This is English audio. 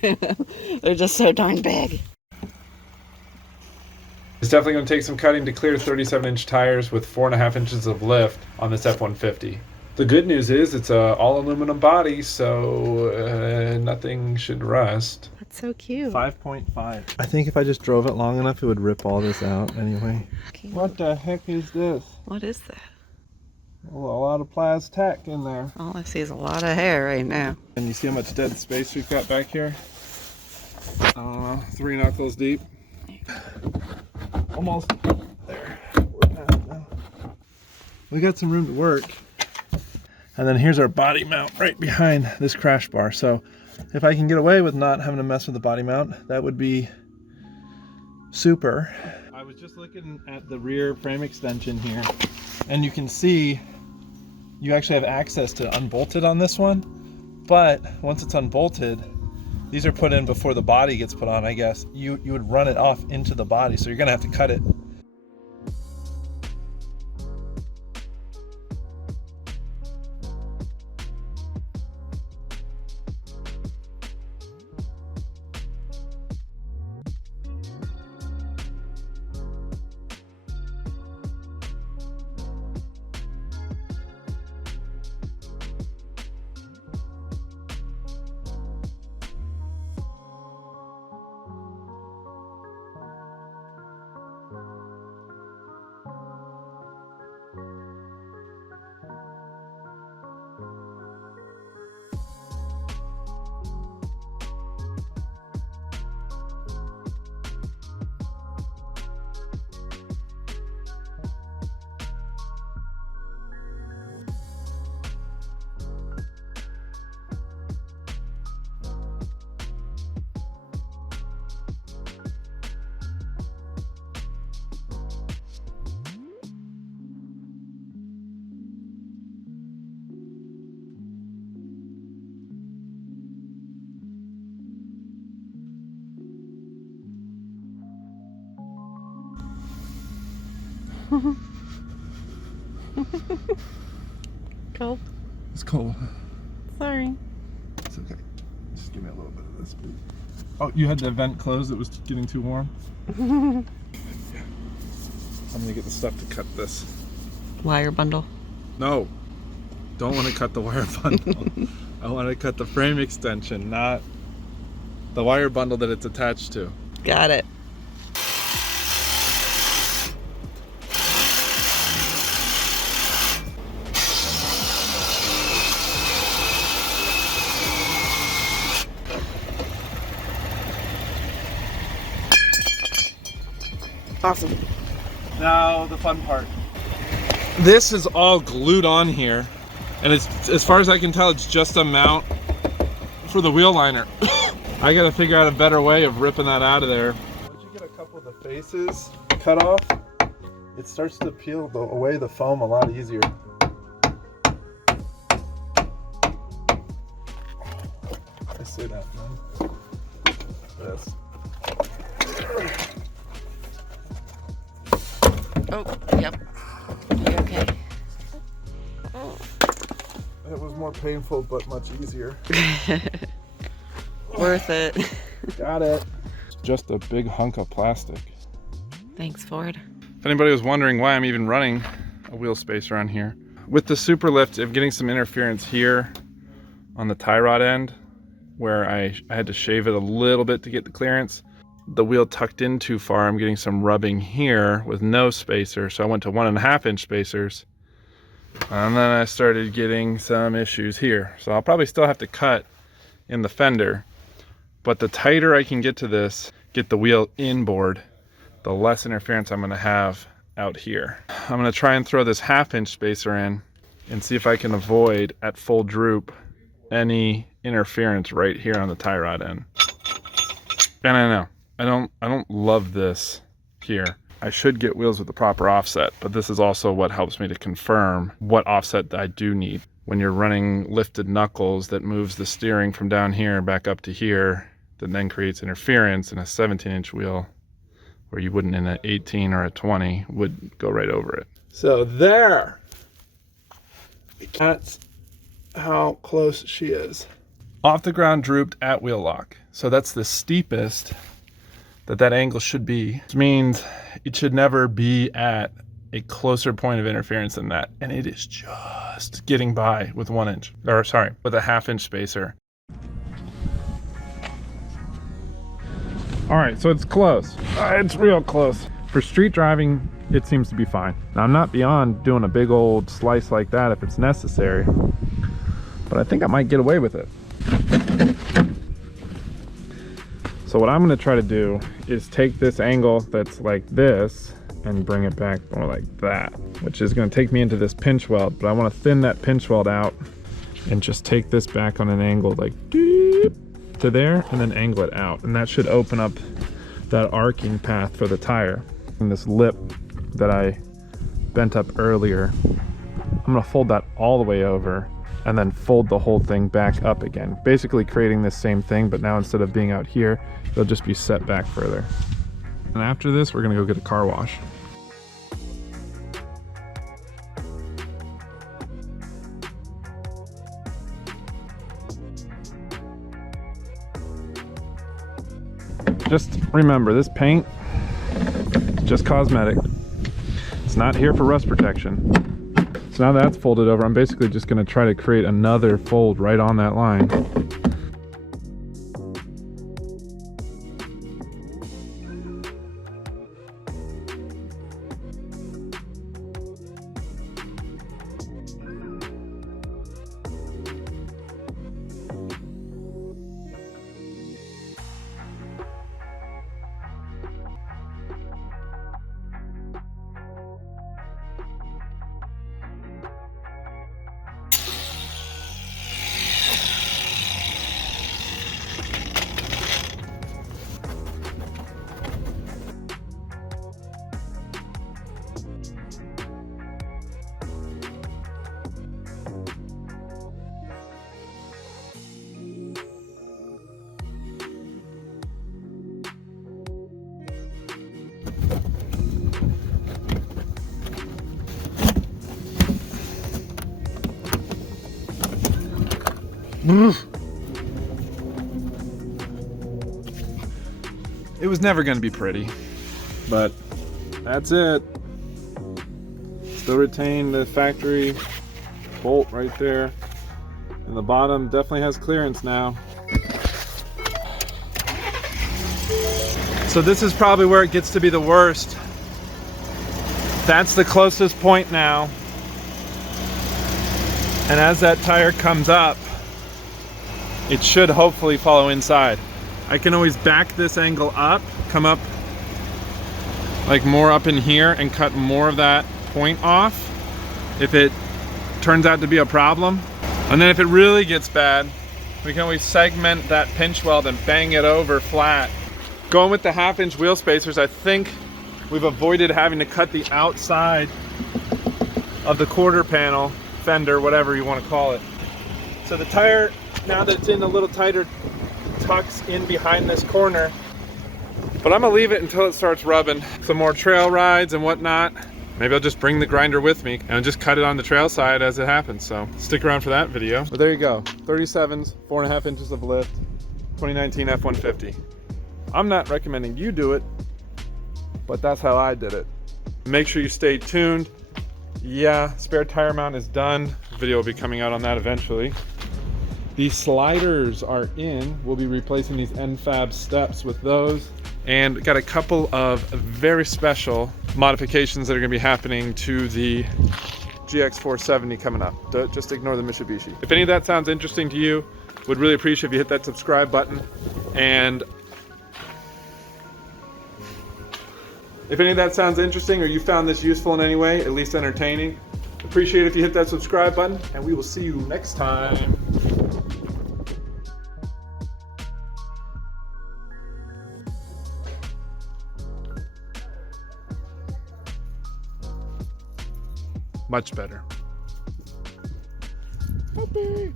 They're just so darn big. It's definitely going to take some cutting to clear 37-inch tires with 4.5 inches of lift on this F-150. The good news is it's a all aluminum body, so nothing should rust. That's so cute. 5.5. I think if I just drove it long enough, it would rip all this out anyway. Okay. What the heck is this? What is that? A lot of Plastech in there. All I see is a lot of hair right now. And you see how much dead space we've got back here? I don't know, 3 knuckles deep. Almost there. We're past now. We got some room to work. And then here's our body mount right behind this crash bar. So if I can get away with not having to mess with the body mount, that would be super. I was just looking at the rear frame extension here, and you can see you actually have access to unbolt it on this one. But once it's unbolted, these are put in before the body gets put on, I guess. You would run it off into the body, so you're gonna have to cut it. Cold. It's cold. Sorry. It's okay. Just give me a little bit of this, please. Oh, you had the vent closed? It was getting too warm? Yeah. I'm gonna get the stuff to cut this. Wire bundle. No, don't want to cut the wire bundle. I want to cut the frame extension, not the wire bundle that it's attached to. Got it. Awesome. Now the fun part. This is all glued on here, and it's, as far as I can tell, it's just a mount for the wheel liner. I gotta figure out a better way of ripping that out of there. Once you get a couple of the faces cut off, it starts to peel away the foam a lot easier. I say that, man. This. Oh, yep. You okay? It was more painful, but much easier. Worth it. Got it. It's just a big hunk of plastic. Thanks, Ford. If anybody was wondering why I'm even running a wheel spacer on here, with the super lift, I'm getting some interference here on the tie rod end where I had to shave it a little bit to get the clearance. The wheel tucked in too far. I'm getting some rubbing here with no spacer, so I went to 1.5 inch spacers, and then I started getting some issues here. So I'll probably still have to cut in the fender, but the tighter I can get to this, get the wheel inboard, the less interference I'm going to have out here. I'm going to try and throw this 1/2 inch spacer in and see if I can avoid at full droop any interference right here on the tie rod end. And I know I don't love this here. I should get wheels with the proper offset, but this is also what helps me to confirm what offset I do need. When you're running lifted knuckles that moves the steering from down here back up to here, that then creates interference in a 17-inch wheel, where you wouldn't in an 18 or a 20, would go right over it. So there. That's how close she is. off the ground drooped at wheel lock. So that's the steepest that angle should be. Which means it should never be at a closer point of interference than that. And it is just getting by with with a 1/2 inch spacer. All right, so it's close. It's real close. For street driving, it seems to be fine. Now, I'm not beyond doing a big old slice like that if it's necessary, but I think I might get away with it. So what I'm gonna try to do is take this angle that's like this and bring it back more like that, which is gonna take me into this pinch weld, but I wanna thin that pinch weld out and just take this back on an angle like doop to there and then angle it out. And that should open up that arcing path for the tire. And this lip that I bent up earlier, I'm gonna fold that all the way over and then fold the whole thing back up again. Basically creating this same thing, but now instead of being out here, it'll just be set back further. And after this, we're gonna go get a car wash. Just remember, this paint is just cosmetic. It's not here for rust protection. So now that's folded over, I'm basically just gonna try to create another fold right on that line. It was never going to be pretty, but that's it. Still retain the factory bolt right there, and the bottom definitely has clearance now. So this is probably where it gets to be the worst. That's the closest point now, and as that tire comes up, it should hopefully follow inside. I can always back this angle up, come up like more up in here and cut more of that point off if it turns out to be a problem. And then if it really gets bad, we can always segment that pinch weld and bang it over flat. Going with the 1/2 inch wheel spacers, I think we've avoided having to cut the outside of the quarter panel, fender, whatever you want to call it. So the tire, now that it's in a little tighter, tucks in behind this corner, but I'm gonna leave it until it starts rubbing. Some more trail rides and whatnot. Maybe I'll just bring the grinder with me and just cut it on the trail side as it happens. So stick around for that video. But there you go, 37s, 4.5 inches of lift, 2019 F-150. I'm not recommending you do it, but that's how I did it. Make sure you stay tuned. Yeah, spare tire mount is done. Video will be coming out on that eventually. These sliders are in. We'll be replacing these NFAB steps with those. And got a couple of very special modifications that are gonna be happening to the GX470 coming up. Just ignore the Mitsubishi. If any of that sounds interesting to you, would really appreciate if you hit that subscribe button. And if any of that sounds interesting or you found this useful in any way, at least entertaining, appreciate it if you hit that subscribe button, and we will see you next time. Much better. Whoopee.